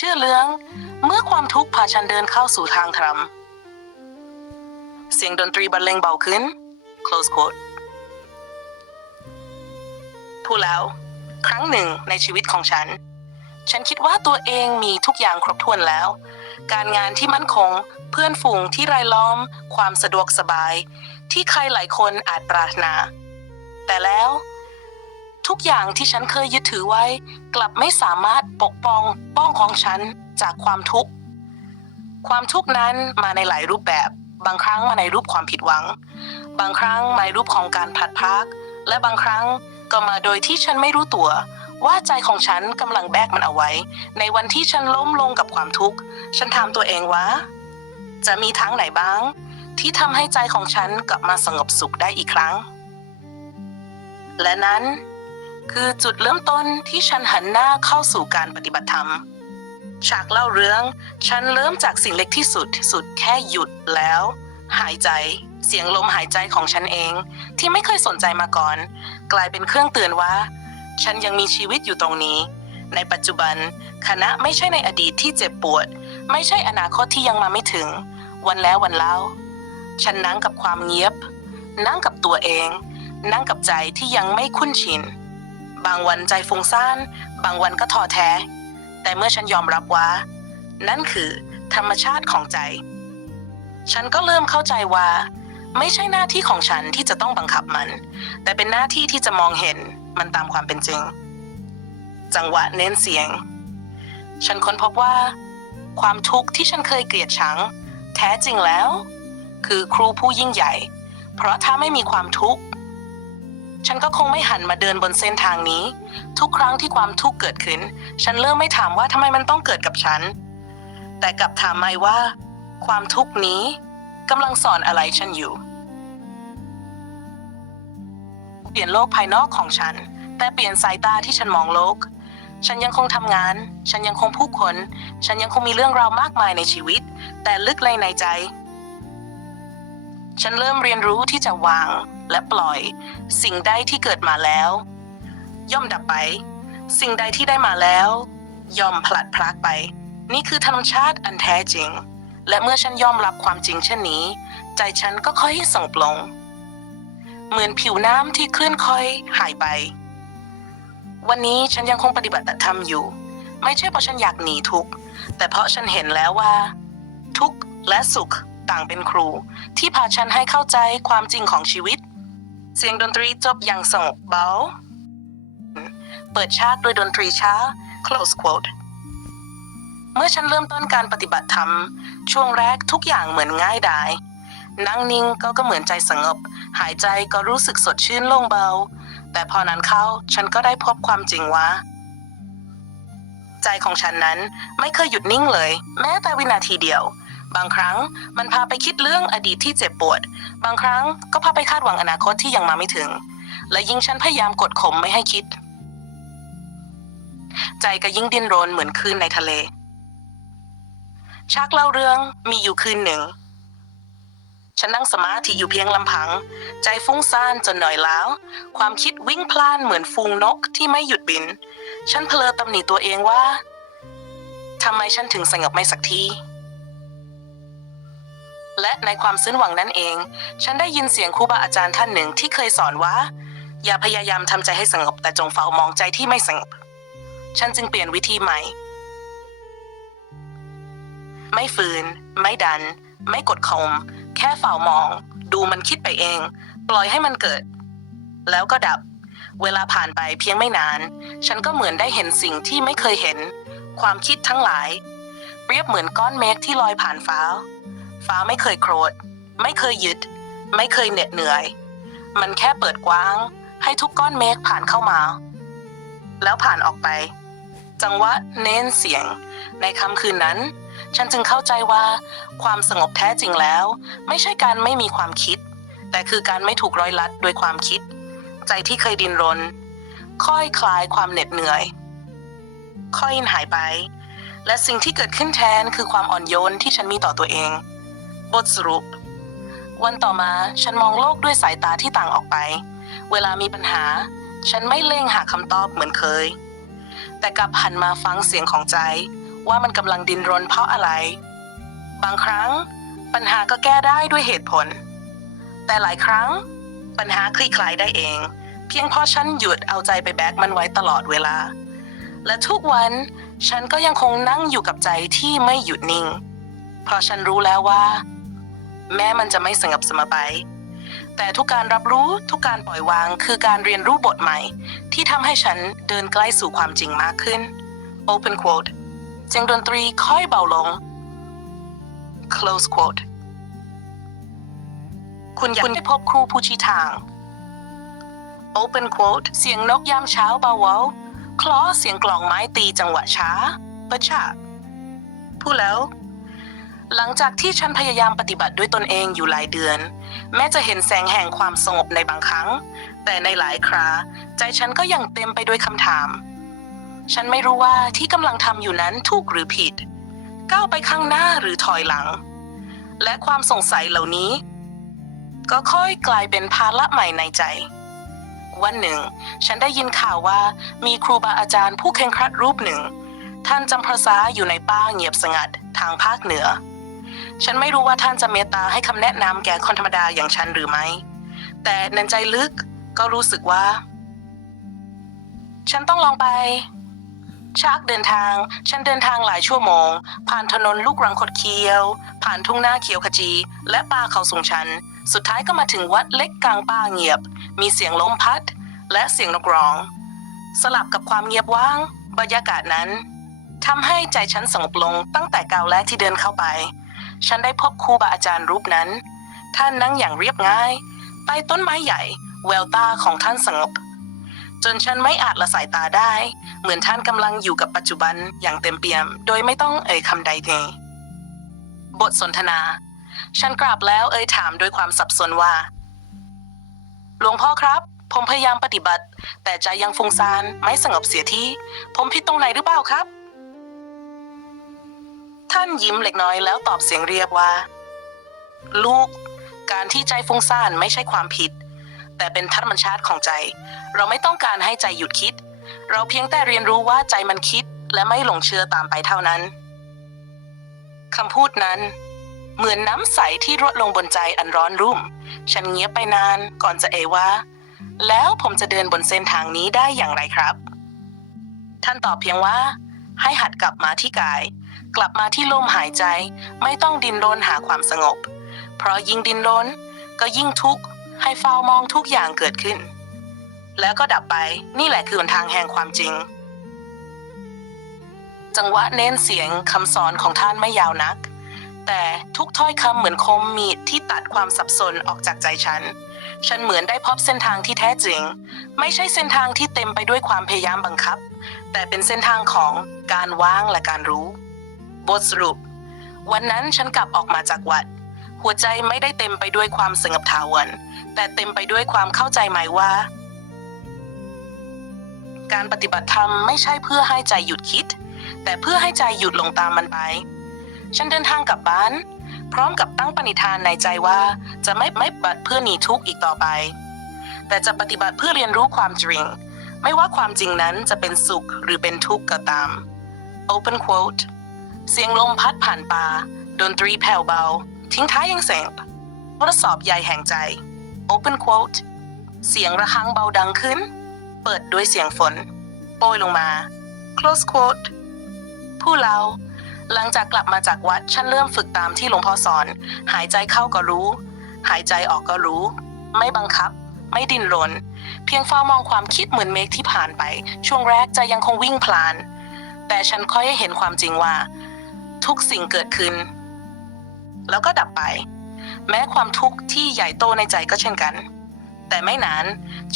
ชื่อเรื่อง เมื่อความทุกข์พาฉันเดินเข้าสู่ทางธรรม เสียงดนตรีบรรเลงเบาขึ้น close quote ผู้แล้ว ครั้งหนึ่งในชีวิตของฉัน ฉันคิดว่าตัวเองมีทุกอย่างครบถ้วนแล้ว การงานที่มั่นคง เพื่อนฝูงที่รายล้อม ความสะดวกสบาย ที่ใครหลายคนอาจปรารถนา แต่แล้ว ทุกอย่างที่ฉันเคยยึดถือไว้ กลับไม่สามารถปกป้องป้องของฉันจากความทุกข์ ความทุกข์นั้นมาในหลายรูปแบบ บางครั้งมาในรูปความผิดหวัง บางครั้งมาในรูปของการพลัดพรากและบางครั้งก็มาโดยที่ฉันไม่รู้ตัว ว่าใจของฉันกำลังแบกมันเอาไว้ ในวันที่ฉันล้มลงกับความทุกข์ ฉันถามตัวเองว่า จะมีทางไหนบ้าง ที่ทำให้ใจของฉันกลับมาสงบสุขได้อีกครั้ง และนั้น คือจุดเริ่มต้นที่ฉันหันหน้าเข้าสู่การปฏิบัติธรรม ฉากเล่าเรื่อง ฉันเริ่มจากสิ่งเล็กที่สุด สุดแค่หยุดแล้ว หายใจ เสียงลมหายใจของฉันเอง ที่ไม่เคยสนใจมาก่อน กลายเป็นเครื่องเตือนว่า ฉันยังมีชีวิตอยู่ตรงนี้ ในปัจจุบันคณะไม่ใช่ในอดีตที่เจ็บปวด ไม่ใช่อนาคตที่ยังมาไม่ถึง วันแล้ววันเล่า ฉันนั่งกับความเงียบ นั่งกับตัวเอง นั่งกับใจที่ยังไม่คุ้นชิน บางวันใจฟุ้งซ่าน บางวันก็ท้อแท้ แต่เมื่อฉันยอมรับว่า นั่นคือธรรมชาติของใจ ฉันก็เริ่มเข้าใจว่า ไม่ใช่หน้าที่ของฉันที่จะต้องบังคับมัน แต่เป็นหน้าที่ที่จะมองเห็นมันตามความเป็นจริง จังหวะเน้นเสียง ฉันค้นพบว่า ความทุกข์ที่ฉันเคยเกลียดชัง แท้จริงแล้ว คือครูผู้ยิ่งใหญ่ เพราะถ้าไม่มีความทุกข์ ฉันก็คงไม่หันมาเดินบนเส้นทางนี้ ทุกครั้งที่ความทุกข์เกิดขึ้น ฉันเริ่มไม่ถามว่าทำไมมันต้องเกิดกับฉัน แต่กลับถามไม่ว่า ความทุกข์นี้กำลังสอนอะไรฉันอยู่ เปลี่ยนโลกภายนอกของฉัน แต่เปลี่ยนสายตาที่ฉันมองโลก ฉันยังคงทำงาน ฉันยังคงผู้คน ฉันยังคงมีเรื่องราวมากมายในชีวิต แต่ลึกเลยในใจ ฉันเริ่มเรียนรู้ที่จะวาง และปล่อย สิ่งใดที่เกิดมาแล้ว ย่อมดับไป สิ่งใดที่ได้มาแล้ว ย่อมพลัดพรากไป นี่คือธรรมชาติอันแท้จริง และเมื่อฉันยอมรับความจริงเช่นนี้ ใจฉันก็ค่อยสงบลง เหมือนผิวน้ำที่คลื่นค่อยหายไป วันนี้ฉันยังคงปฏิบัติธรรมอยู่ ไม่ใช่เพราะฉันอยากหนีทุกข์แต่เพราะฉันเห็นแล้วว่า ทุกข์และสุขต่างเป็นครู ที่พาฉันให้เข้าใจความจริงของชีวิต เสียงดนตรีจบอย่างสงบเบา เปิดฉากด้วยดนตรีช้า close quote เมื่อฉันเริ่มต้นการปฏิบัติธรรม ช่วงแรกทุกอย่างเหมือนง่ายดาย นั่งนิ่งก็ก็เหมือนใจสงบ หายใจก็รู้สึกสดชื่นโล่งเบา แต่พอนั้นเข้าฉันก็ได้พบความจริงว่า ใจของฉันนั้นไม่เคยหยุดนิ่งเลย แม้แต่วินาทีเดียว บางครั้งมันพาไปคิดเรื่องอดีตที่เจ็บปวด บางครั้งก็พาไปคาดหวังอนาคตที่ยังมาไม่ถึง และยิ่งฉันพยายามกดข่มไม่ให้คิด ใจก็ยิ่งดิ้นรนเหมือนคลื่นในทะเล ชักเล่าเรื่องมีอยู่คืนหนึ่ง ฉันนั่งสมาธิอยู่เพียงลำพัง ใจฟุ้งซ่านจนหน่อยแล้วความคิดวิ่งพล่านเหมือนฟูงนกที่ไม่หยุดบิน ฉันเพลอตำหนิตัวเองว่าทำไมฉันถึงสงบไม่สักที และในความซึ้งหวังนั่นเอง ฉันได้ยินเสียงครูบาอาจารย์ท่านหนึ่งที่เคยสอนว่า อย่าพยายามทำใจให้สงบแต่จงเฝ้ามองใจที่ไม่สงบ ฉันจึงเปลี่ยนวิธีใหม่ ไม่ฝืน ไม่ดัน ไม่กดข่มแค่เฝ้ามอง ดูมันคิดไปเอง ปล่อยให้มันเกิด แล้วก็ดับ เวลาผ่านไปเพียงไม่นาน ฉันก็เหมือนได้เห็นสิ่งที่ไม่เคยเห็น ความคิดทั้งหลาย เปรียบเหมือนก้อนเมฆที่ลอยผ่านฟ้า ฟ้าไม่เคยโกรธ ไม่เคยยึด ไม่เคยเหน็ดเหนื่อย มันแค่เปิดกว้าง ให้ทุกก้อนเมฆผ่านเข้ามา แล้วผ่านออกไป จังหวะเน้นเสียง ในค่ำคืนนั้น ฉันจึงเข้าใจว่าความสงบแท้จริงแล้ว ไม่ใช่การไม่มีความคิด แต่คือการไม่ถูกร้อยลัดโดยความคิด ใจที่เคยดินรน ค่อยคลายความเหน็ดเหนื่อย ค่อยหายไป และสิ่งที่เกิดขึ้นแทนคือความอ่อนโยนที่ฉันมีต่อตัวเอง บทสรุป วันต่อมาฉันมองโลกด้วยสายตาที่ต่างออกไป เวลามีปัญหา ฉันไม่เล่งหาคำตอบเหมือนเคย แต่กลับหันมาฟังเสียงของใจ ว่ามันกำลังดินรนเพราะอะไร บางครั้งปัญหาก็แก้ได้ด้วยเหตุผล แต่หลายครั้ง ปัญหาคลี่คลายได้เอง เพียงเพราะฉันหยุดเอาใจไปแบกมันไว้ตลอดเวลา และทุกวันฉันก็ยังคงนั่งอยู่กับใจที่ไม่หยุดนิ่ง เพราะฉันรู้แล้วว่า แม้มันจะไม่สงบสมอไปแต่ทุกการรับรู้ทุกการปล่อยวาง คือการเรียนรู้บทใหม่ ที่ทำให้ฉันเดินใกล้สู่ความจริงมากขึ้น Open quote เสียงดนตรีค่อยเบาลง Close quote คุณอยากได้พบครูผู้ชี้ทาง Open quote เสียงนกยามเช้าเบาเวาคล้อเสียงกล่องไม้ตีจังหวะช้าประชาพูดแล้ว หลังจากที่ฉันพยายามปฏิบัติด้วยตนเองอยู่หลายเดือน แม้จะเห็นแสงแห่งความสงบในบางครั้ง แต่ในหลายคราใจฉันก็ยังเต็มไปด้วยคำถาม ฉันไม่รู้ว่าที่กำลังทำอยู่นั้นถูกหรือผิด ก้าวไปข้างหน้าหรือถอยหลัง และความสงสัยเหล่านี้ ก็ค่อยกลายเป็นภาระใหม่ในใจ วันหนึ่ง ฉันได้ยินข่าวว่ามีครูบาอาจารย์ผู้เคร่งครัดรูปหนึ่ง ท่านจำพรรษาอยู่ในป่าเงียบสงัดทางภาคเหนือ ฉันไม่รู้ว่าท่านจะเมตตาให้คำแนะนำแก่คนธรรมดาอย่างฉันหรือไม่ แต่ในใจลึกก็รู้สึกว่า ฉันต้องลองไป ชักเดินทาง ฉันเดินทางหลายชั่วโมง ผ่านถนนลูกรังคดเคี้ยว ผ่านทุ่งนาเขียวขจี และป่าเขาสูงชัน สุดท้ายก็มาถึงวัดเล็กกลางป่าเงียบ มีเสียงลมพัด และเสียงนกร้อง สลับกับความเงียบว่าง บรรยากาศนั้นทำให้ใจฉันสงบลงตั้งแต่ก้าวแรกที่เดินเข้าไป ฉันได้พบครูบาอาจารย์รูปนั้น ท่านนั่งอย่างเรียบง่าย ใต้ต้นไม้ใหญ่ แววตาของท่านสงบ จนฉันไม่อาจละสายตาได้ เหมือนท่านกำลังอยู่กับปัจจุบันอย่างเต็มเปี่ยม โดยไม่ต้องเอ่ยคำใดเลยบทสนทนา ฉันกราบแล้วเอ่ยถามด้วยความสับสนว่า หลวงพ่อครับ ผมพยายามปฏิบัติ แต่ใจยังฟุ้งซ่านไม่สงบเสียทีผมผิดตรงไหนหรือเปล่าครับ ท่านยิ้มเล็กน้อยแล้วตอบเสียงเรียบว่า ลูก การที่ใจฟุ้งซ่านไม่ใช่ความผิด แต่เป็นธรรมชาติของใจ เราไม่ต้องการให้ใจหยุดคิด เราเพียงแต่เรียนรู้ว่าใจมันคิดและไม่หลงเชื่อตามไปเท่านั้นคำพูดนั้น เหมือนน้ำใสที่รดลงบนใจอันร้อนรุ่ม ฉันเงียบไปนานก่อนจะเอว่า แล้วผมจะเดินบนเส้นทางนี้ได้อย่างไรครับ ท่านตอบเพียงว่า ให้หัดกลับมาที่กาย กลับมาที่ลมหายใจ ไม่ต้องดิ้นรนหาความสงบ เพราะยิ่งดิ้นรนก็ยิ่งทุกข์ให้เฝ้ามองทุกอย่างเกิดขึ้น แล้วก็ดับไปนี่แหละคือหนทางแห่งความจริง จังหวะเน้นเสียงคำสอนของท่านไม่ยาวนัก แต่ทุกถ้อยคำเหมือนคมมีดที่ตัดความสับสนออกจากใจฉัน ฉันเหมือนได้พบเส้นทางที่แท้จริง ไม่ใช่เส้นทางที่เต็มไปด้วยความพยายามบังคับ แต่เป็นเส้นทางของการว่างและการรู้ บทสรุป วันนั้นฉันกลับออกมาจากวัด หัวใจไม่ได้เต็มไปด้วยความสงบถาวรแต่เต็มไปด้วยความเข้าใจใหม่ว่า การปฏิบัติธรรมไม่ใช่เพื่อให้ใจหยุดคิด แต่เพื่อให้ใจหยุดลงตามมันไป ฉันเดินทางกลับบ้าน พร้อมกับตั้งปณิธานในใจว่าจะไม่ไม่บัติเพื่อหนีทุกข์อีกต่อไป แต่จะปฏิบัติเพื่อเรียนรู้ความจริง ไม่ว่าความจริงนั้นจะเป็นสุขหรือเป็นทุกข์ก็ตาม Open quote เสียงลมพัดผ่านป่าดนตรีแผ่วเบา ทิ้งท้ายยังเสงทดสอบใหญ่แห่งใจ Open quote เสียงระฆังเบาดังขึ้น เปิดด้วยเสียงฝนโปรยลงมา Close quote ผู้เล่าหลังจากกลับมาจากวัดฉันเริ่มฝึกตามที่หลวงพ่อสอน หายใจเข้าก็รู้ หายใจออกก็รู้ ไม่บังคับ ไม่ดิ้นรน เพียงเฝ้ามองความคิดเหมือนเมฆที่ผ่านไป ช่วงแรกใจยังคงวิ่งพลาน แต่ฉันค่อยเห็นความจริงว่า ทุกสิ่งเกิดขึ้น แล้วก็ดับไป แม้ความทุกข์ที่ใหญ่โตในใจก็เช่นกัน แต่ไม่นาน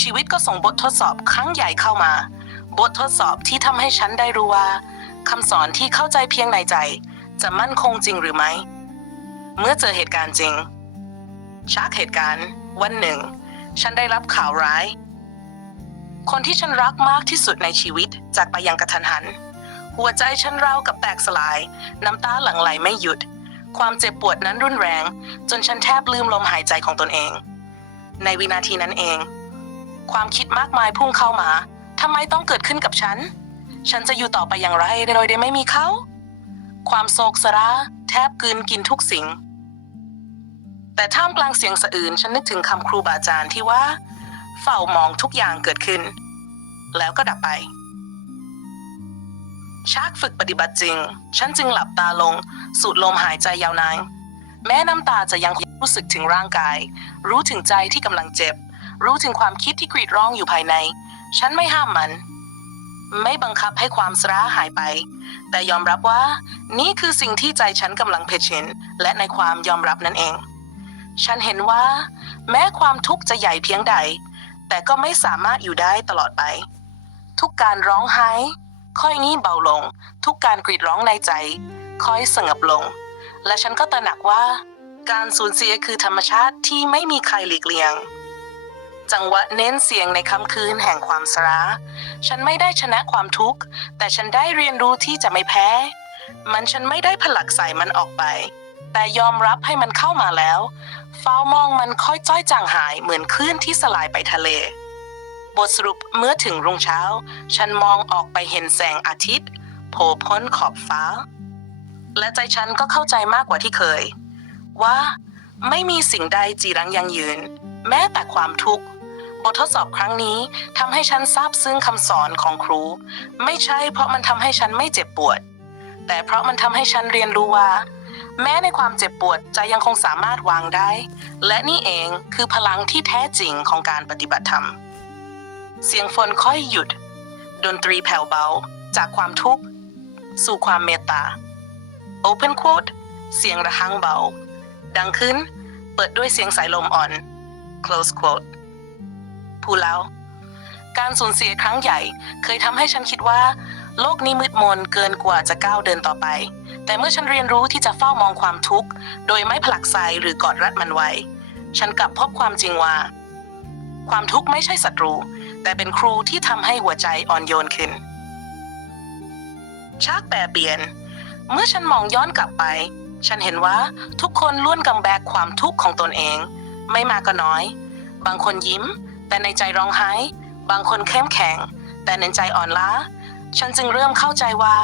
ชีวิตก็ส่งบททดสอบครั้งใหญ่เข้ามา บททดสอบที่ทำให้ฉันได้รู้ว่าคำสอนที่เข้าใจเพียงในใจ จะมั่นคงจริงหรือไม่เมื่อเจอเหตุการณ์จริงชักเหตุการณ์ วันหนึ่ง ฉันได้รับข่าวร้าย คนที่ฉันรักมากที่สุดในชีวิตจากไปอยังกระทันหัน หัวใจฉันราวกับแตกสลาย น้ำตาหลั่งไหลไม่หยุด ความเจ็บปวดนั้นรุนแรง จนฉันแทบลืมลมหายใจของตนเอง ในวินาทีนั้นเอง ความคิดมากมายพุ่งเข้ามาทำไมต้องเกิดขึ้นกับฉัน ฉันจะอยู่ต่อไปอย่างไรโดยได้ไม่มีเขา ความโศกสราแทบกืนกินทุกสิ่ง แต่ท่ามกลางเสียงสะอื่น ฉันนึกถึงคำครูบาอาจารย์ที่ว่า เฝ้ามองทุกอย่างเกิดขึ้น แล้วก็ดับไป ชักฝึกปฏิบัติจริง ฉันจึงหลับตาลง สูดลมหายใจยาวนานแม้น้ำตาจะยังรู้สึกถึงร่างกาย รู้ถึงใจที่กำลังเจ็บ รู้ถึงความคิดที่กรีดร้องอยู่ภายใน ฉันไม่ห้ามมัน ไม่บังคับให้ความสร้าหายไป แต่ยอมรับว่า นี่คือสิ่งที่ใจฉันกำลังเผชิญและในความยอมรับนั่นเอง ฉันเห็นว่า แม้ความทุกข์จะใหญ่เพียงใด แต่ก็ไม่สามารถอยู่ได้ตลอดไป ทุกการร้องไห้ ค่อยนี้เบาลง ทุกการกรีดร้องในใจ ค่อยสงบลง และฉันก็ตระหนักว่า การสูญเสียคือธรรมชาติที่ไม่มีใครหลีกเลี่ยง จังหวะเน้นเสียงในค่ำคืนแห่งความสราฉันไม่ได้ชนะความทุกข์ แต่ฉันได้เรียนรู้ที่จะไม่แพ้ มันฉันไม่ได้ผลักใส่มันออกไป แต่ยอมรับให้มันเข้ามาแล้ว เฝ้ามองมันค่อยจ้อยจางหายเหมือนคลื่นที่สลายไปทะเล บทสรุปเมื่อถึงรุ่งเช้า ฉันมองออกไปเห็นแสงอาทิตย์โผล่พ้นขอบฟ้า และใจฉันก็เข้าใจมากกว่าที่เคย ว่าไม่มีสิ่งใดจีรังยังยืน แม้แต่ความทุกข์บททดสอบครั้งนี้ทำให้ฉันซาบซึ้งคำสอนของครู ไม่ใช่เพราะมันทำให้ฉันไม่เจ็บปวด แต่เพราะมันทำให้ฉันเรียนรู้ว่า แม้ในความเจ็บปวดใจยังคงสามารถวางได้ และนี่เองคือพลังที่แท้จริงของการปฏิบัติธรรม เสียงฝนค่อยหยุด ดนตรีแผ่วเบา จากความทุกข์ สู่ความเมตตา Open quote เสียงระฆังเบา ดังขึ้น เปิดด้วยเสียงสายลมอ่อน Close quote ผู้เล่าการสูญเสียครั้งใหญ่ เคยทำให้ฉันคิดว่า โลกนี้มืดมนเกินกว่าจะก้าวเดินต่อไป แต่เมื่อฉันเรียนรู้ที่จะเฝ้ามองความทุกข์ โดยไม่ผลักไสหรือกอดรัดมันไว้ ฉันกลับพบความจริงว่า ความทุกข์ไม่ใช่ศัตรู แต่เป็นครูที่ทำให้หัวใจอ่อนโยนขึ้น ชักแปรเปลี่ยน เมื่อฉันมองย้อนกลับไป ฉันเห็นว่าทุกคนล้วนกำแบกความทุกข์ของตนเอง ไม่มากก็น้อย บางคนยิ้ม แต่ในใจร้องไห้ บางคนเข้มแข็ง แต่ในใจอ่อนล้า ฉันจึงเริ่มเข้าใจว่า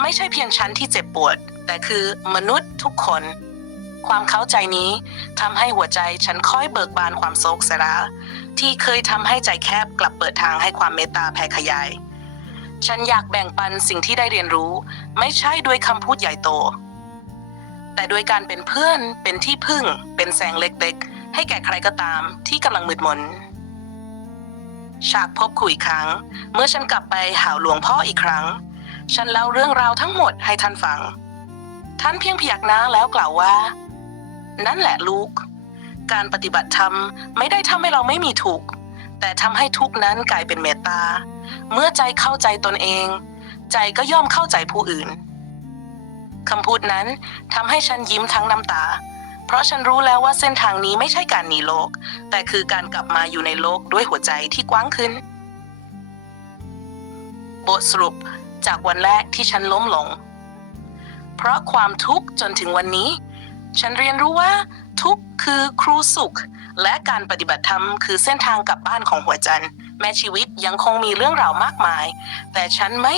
ไม่ใช่เพียงฉันที่เจ็บปวด แต่คือมนุษย์ทุกคน ความเข้าใจนี้ทำให้หัวใจฉันค่อยเบิกบานความโศกเสราที่เคยทำให้ใจแคบกลับเปิดทางให้ความเมตตาแผ่ขยาย ฉันอยากแบ่งปันสิ่งที่ได้เรียนรู้ ไม่ใช่ด้วยคำพูดใหญ่โต แต่ด้วยการเป็นเพื่อนเป็นที่พึ่ง เป็นแสงเล็กๆ ให้แก่ใครก็ตามที่กำลังมืดมนฉากพบคุยครั้ง เมื่อฉันกลับไปหาหลวงพ่ออีกครั้ง ฉันเล่าเรื่องราวทั้งหมดให้ท่านฟัง ท่านเพียงพยักหน้าแล้วกล่าวว่า นั่นแหละลูก การปฏิบัติธรรมไม่ได้ทำให้เราไม่มีทุกข์แต่ทำให้ทุกข์นั้นกลายเป็นเมตตา เมื่อใจเข้าใจตนเอง ใจก็ย่อมเข้าใจผู้อื่นคำพูดนั้นทำให้ฉันยิ้มทั้งน้ำตา เพราะฉันรู้แล้วว่าเส้นทางนี้ไม่ใช่การหนีโลก แต่คือการกลับมาอยู่ในโลกด้วยหัวใจที่กว้างขึ้น บทสรุปจากวันแรกที่ฉันล้มลง เพราะความทุกข์จนถึงวันนี้ ฉันเรียนรู้ว่าทุกคือครูสุข และการปฏิบัติธรรมคือเส้นทางกลับบ้านของหัวใจนแม้ชีวิตยังคงมีเรื่องราวมากมาย แต่ฉันไม่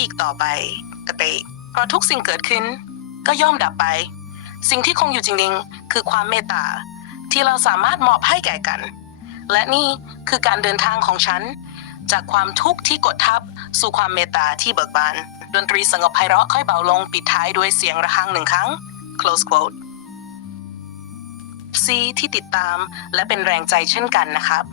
อีกต่อไปกติเพราะทุกสิ่งเกิดขึ้น ก็ย่อมดับไป สิ่งที่คงอยู่จริงๆ คือความเมตตา ที่เราสามารถมอบให้แก่กัน และนี่คือการเดินทางของฉัน จากความทุกข์ที่กดทับสู่ความเมตตาที่เบิกบานดนตรีสงบไพเราะค่อยเบาลงปิดท้ายด้วยเสียงระฆังหนึ่งครั้ง close quote ซีที่ติดตามและเป็นแรงใจเช่นกันนะครับ